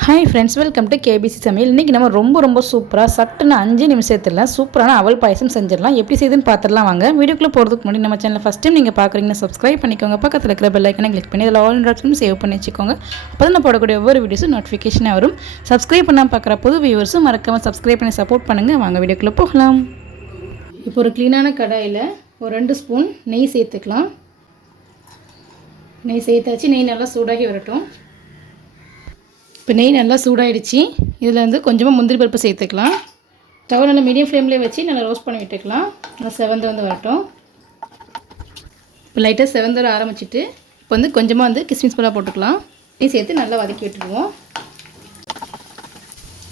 Hi friends welcome to KBC சமையல் இன்றைக்கி நம்ம ரொம்ப ரொம்ப சூப்பராக சட்டுன்னு அஞ்சு நிமிஷத்தில் சூப்பரான அவல் பாயசம் செஞ்சிடலாம். எப்படி செய்யுதுன்னு பார்த்துடலாம் வாங்க. வீடியோக்குள்ளே போகிறதுக்கு முன்னாடி நம்ம சேனல் ஃபஸ்ட் டைம் நீங்கள் பார்க்குறீங்கன்னா சப்ஸ்கிரைப் பண்ணிக்கோங்க. பக்கத்தில் இருக்கிற பெல் ஐக்கனை கிளிக் பண்ணி அதில் ஆல் ஆப்ஷனும் சேவ் பண்ணி வச்சுக்கோங்க. அப்போ தான் போடக்கூடிய ஒவ்வொரு வீடியோஸும் நோட்டிஃபிகேஷனாக வரும். சப்ஸ்கிரைப் பண்ணால் பார்க்குற புது வியூவர்ஸும் மறக்காமல் சப்ஸ்கிரைப் பண்ணி சப்போர்ட் பண்ணுங்கள் வாங்க வீடியோக்குள்ளே போகலாம். இப்போ ஒரு க்ளீனான கடாயில் ஒரு ரெண்டு ஸ்பூன் நெய் சேர்த்துக்கலாம். நெய் சேர்த்தாச்சு. நெய் நல்லா சூடாகி வரட்டும். இப்போ நெய் நல்லா சூடாயிடுச்சு. இதில் வந்து கொஞ்சமாக முந்திரி பருப்பு சேர்த்துக்கலாம். ஸ்டவ் நல்லா மீடியம் ஃப்ளேம்லேயே வச்சு நல்லா ரோஸ்ட் பண்ணி விட்டுக்கலாம். நல்லா செவந்து வந்து வரட்டும். இப்போ லைட்டாக செவந்து வர ஆரம்பிச்சிட்டு இப்போ வந்து கொஞ்சமாக வந்து கிஸ்மிஸ் பழம் போட்டுக்கலாம். நெய் சேர்த்து நல்லா வதக்கி விட்டுருவோம்.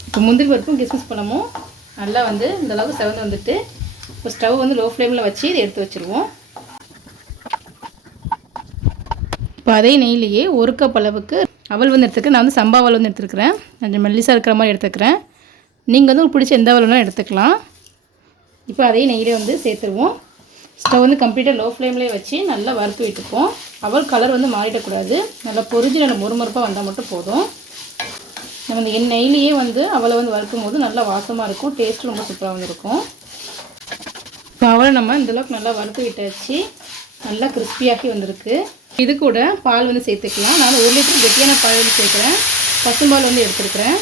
இப்போ முந்திரி பருப்பும் கிஸ்மிஸ் பழமும் நல்லா வந்து இந்த அளவுக்கு செவந்து வந்துட்டு இப்போ ஸ்டவ் வந்து லோ ஃப்ளேமில் வச்சு இதை எடுத்து வச்சுருவோம். இப்போ அதே நெய்லேயே ஒரு கப் அளவுக்கு அவள் வந்து எடுத்துக்கிறேன் நான் வந்து சம்பா வந்து எடுத்துருக்கிறேன். கொஞ்சம் மெல்லிசாக இருக்கிற மாதிரி எடுத்துக்கிறேன். நீங்கள் வந்து பிடிச்ச எந்த அவலும் எடுத்துக்கலாம். இப்போ அதையும் நெய்யிலே வந்து சேர்த்துருவோம். ஸ்டவ் வந்து கம்ப்ளீட்டாக லோ ஃப்ளேம்லேயே வச்சு நல்லா வறுத்து விட்டுப்போம். அவள் கலர் வந்து மாறிடக்கூடாது. நல்லா பொரிஞ்சு நல்லா மொறுமொறுப்பாக வந்தால் மட்டும் போதும். நம்ம இந்த என் நெய்லேயே வந்து அவளை வந்து வறுக்கும் போது நல்லா வாசமாக இருக்கும். டேஸ்ட்டும் ரொம்ப சூப்பராக வந்துருக்கும். இப்போ அவளை நம்ம இந்தளவுக்கு நல்லா வறுத்து விட்டாச்சு. நல்லா கிறிஸ்பியாகி வந்திருக்கு. இது கூட பால் வந்து சேர்த்துக்கலாம். நான் ஒரு லிட்டர் கெட்டியான பால் வந்து சேர்க்குறேன். பசும்பால் வந்து எடுத்துருக்குறேன்.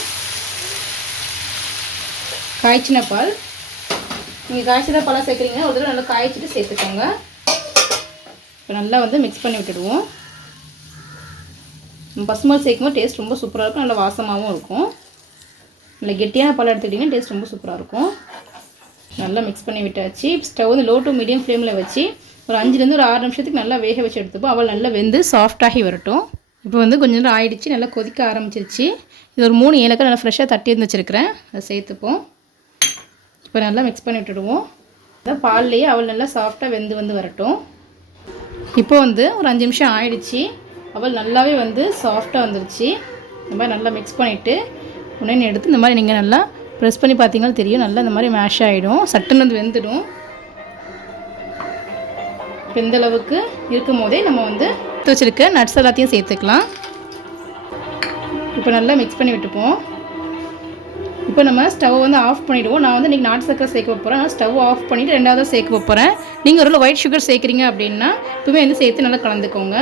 காய்ச்சின பால். நீங்கள் காய்ச்சின பாலாக சேர்க்குறீங்க ஒரு தடவை நல்லா காய்ச்சிட்டு சேர்த்துக்கோங்க. இப்போ நல்லா வந்து மிக்ஸ் பண்ணி விட்டுடுவோம். பசும்பால் சேர்க்கும்போது டேஸ்ட் ரொம்ப சூப்பராக இருக்கும். நல்லா வாசமாகவும் இருக்கும். நல்லா கெட்டியான பால் எடுத்துக்கிட்டிங்கன்னா டேஸ்ட் ரொம்ப சூப்பராக இருக்கும். நல்லா மிக்ஸ் பண்ணி விட்டாச்சு. ஸ்டவ் வந்து லோ டு மீடியம் ஃப்ளேமில் வச்சு ஒரு அஞ்சுலேருந்து ஒரு ஆறு நிமிஷத்துக்கு நல்லா வேக வச்சு எடுத்துப்போம். அவள் நல்லா வெந்து சாஃப்டாகி வரட்டும். இப்போ வந்து கொஞ்சம் நேரம் ஆயிடுச்சு நல்லா கொதிக்க ஆரம்பிச்சிருச்சு. இது ஒரு மூணு ஏலக்காய் நல்லா ஃப்ரெஷ்ஷாக தட்டி இருந்து வச்சுருக்கிறேன். அதை சேர்த்துப்போம். இப்போ நல்லா மிக்ஸ் பண்ணி விட்டுடுவோம். அதான் பால்லையே அவள் நல்லா சாஃப்டாக வெந்து வந்து வரட்டும். இப்போ வந்து ஒரு அஞ்சு நிமிஷம் ஆயிடுச்சு. அவள் நல்லாவே வந்து சாஃப்டாக வந்துருச்சு. இந்த மாதிரி நல்லா மிக்ஸ் பண்ணிவிட்டு உடனே எடுத்து இந்த மாதிரி நீங்கள் நல்லா ப்ரெஸ் பண்ணி பார்த்தீங்கன்னா தெரியும். நல்லா இந்த மாதிரி மேஷ் ஆகிடும் சட்டுன்னு வந்து வெந்துடும். இந்த அளவுக்கு இருக்கும் போதே நம்ம வந்து எடுத்து வச்சுருக்க நட்ஸ் எல்லாத்தையும் சேர்த்துக்கலாம். இப்போ நல்லா மிக்ஸ் பண்ணி விட்டுப்போம். இப்போ நம்ம ஸ்டவ் வந்து ஆஃப் பண்ணிவிடுவோம் நான் வந்து இன்றைக்கி நாட்டு சக்கரை சேர்க்க போகிறேன் நான் ஸ்டவ் ஆஃப் பண்ணிவிட்டு ரெண்டாவது சேர்க்க போகிறேன் நீங்கள் ஒரு ஒயிட் சுகர் சேர்க்குறீங்க அப்படின்னா இப்போவே வந்து சேர்த்து நல்லா கலந்துக்கோங்க.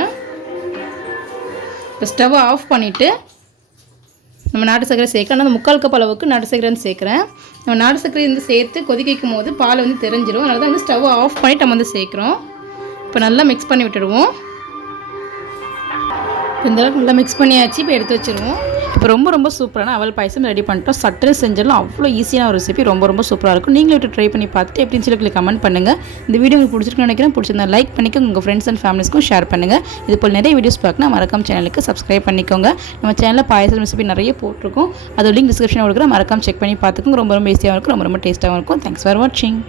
இப்போ ஸ்டவ் ஆஃப் பண்ணிவிட்டு நம்ம நாட்டு சக்கரை சேர்க்கலாம். அந்த முக்கால் கப் அளவுக்கு நாட்டு சக்கரை வந்து சேர்க்குறேன். நம்ம நாட்டு சர்க்கரை வந்து சேர்த்து கொதிக்க வைக்கும் போது பால் வந்து தெரிஞ்சிடும் அதனால தான் வந்து ஸ்டவ் ஆஃப் பண்ணிவிட்டு நம்ம வந்து சேர்க்குறோம். இப்போ நல்லா மிக்ஸ் பண்ணி விட்டுடுவோம். இந்த அளவுக்கு நல்லா மிக்ஸ் பண்ணியாச்சு இப்போ எடுத்து வச்சுருவோம். இப்போ ரொம்ப ரொம்ப சூப்பரான அவல் பாயசம் ரெடி பண்ணிட்டோம். சட்டுன்னு செஞ்சிடலாம். அவ்வளோ ஈஸியான ஒரு ரெசிபி ரொம்ப ரொம்ப சூப்பராக இருக்கும். நீங்களும் விட்டு ட்ரை பண்ணி பார்த்துட்டு எப்படின்னு சொல்லி கமெண்ட் பண்ணுங்கள் இந்த வீடியோ உங்களுக்கு பிடிச்சிருக்குன்னு நினைக்கிறேன். பிடிச்சிருந்தா லைக் பண்ணிக்கோங்க. உங்கள் ஃப்ரெண்ட்ஸ் அண்ட் ஃபேமிலிஸ்க்கும் ஷேர் பண்ணுங்கள் இது போல் நிறைய வீடியோஸ் பார்க்கணும் மறக்காம சேனலுக்கு சப்ஸ்கிரைப் பண்ணிக்கோங்க. நம்ம சேனலில் பாயசம் ரெசிபி நிறைய போட்டிருக்கோம். அதோட லிங்க் டிஸ்கிரிப்ஷனில் கொடுக்குறேன். மறக்காம செக் பண்ணி பார்த்துக்கோங்க. ரொம்ப ரொம்ப ஈஸியாக இருக்கும். ரொம்ப ரொம்ப டேஸ்ட்டாகவும் இருக்கும். தேங்க்ஸ் ஃபார் வாட்சிங்